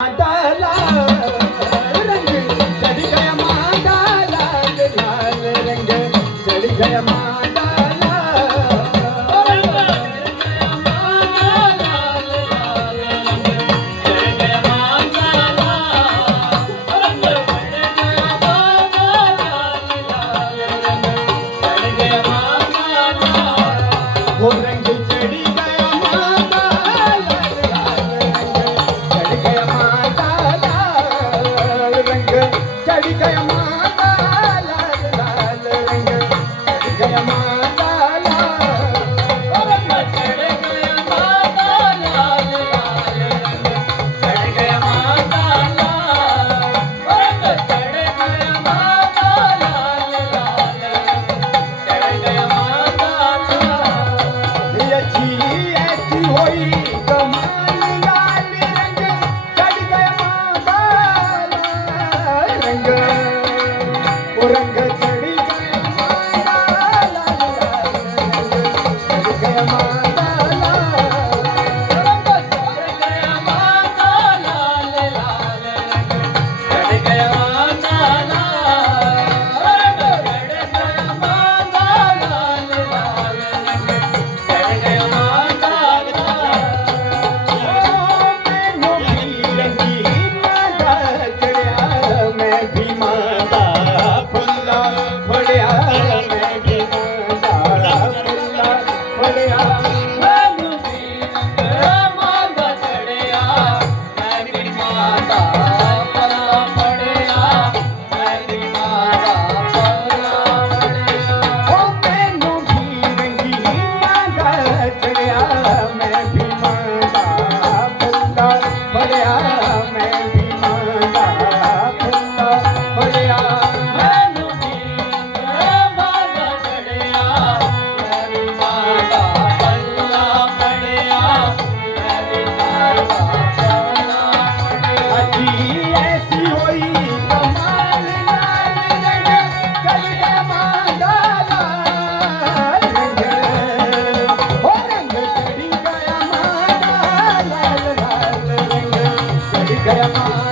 माताला रंग चढ़ गया, माताला लाल रंग चढ़ गया, माताला रंग चढ़ गया, माताला लाल रंग चढ़ गया, माताला रंग चढ़ गया, माताला लाल रंग चढ़ गया, माताला वो रंग चढ़ गया, माताला लाल रंग चढ़ गया, माताला रंग चढ़ गया, माताला लाल रंग चढ़ गया, माताला रंग चढ़ गया, माताला लाल रंग चढ़ गया, माताला रंग चढ़ गया, माताला लाल रंग चढ़ गया, माताला ऐसी ऐसी होई कमाल, लाल रंग चढ़ गया, माताला रंग वो रंग चढ़ गया, माताला रंग चढ़ गया, माताला रंग चढ़ गया, माताला लाल रंग चढ़ गया, माताला रंग चढ़ गया, माताला लाल रंग चढ़ गया, माताला मैं भी माता फुल्ला फड़िया, मैं भी माता फुल्ला फड़िया, मैनू भी रंग माता चढ़िया, मैं भी माता फुल्ला फड़िया, मैं भी माता फुल्ला फड़िया, ओ मैनू भी रंगी माता चढ़िया, मैं भी माता फुल्ला फड़िया, मैं भी माता फुल्ला फड़िया, मैनू भी रंग माता चढ़िया, मैं भी माता फुल्ला फड़िया, मैं भी माता फुल्ला फड़िया। अजी ऐसी होई कमाल, लाल रंग चढ़ गया, माताला रंग ओ रंग चढ़ गया, माताला लाल रंग चढ़ गया, माताला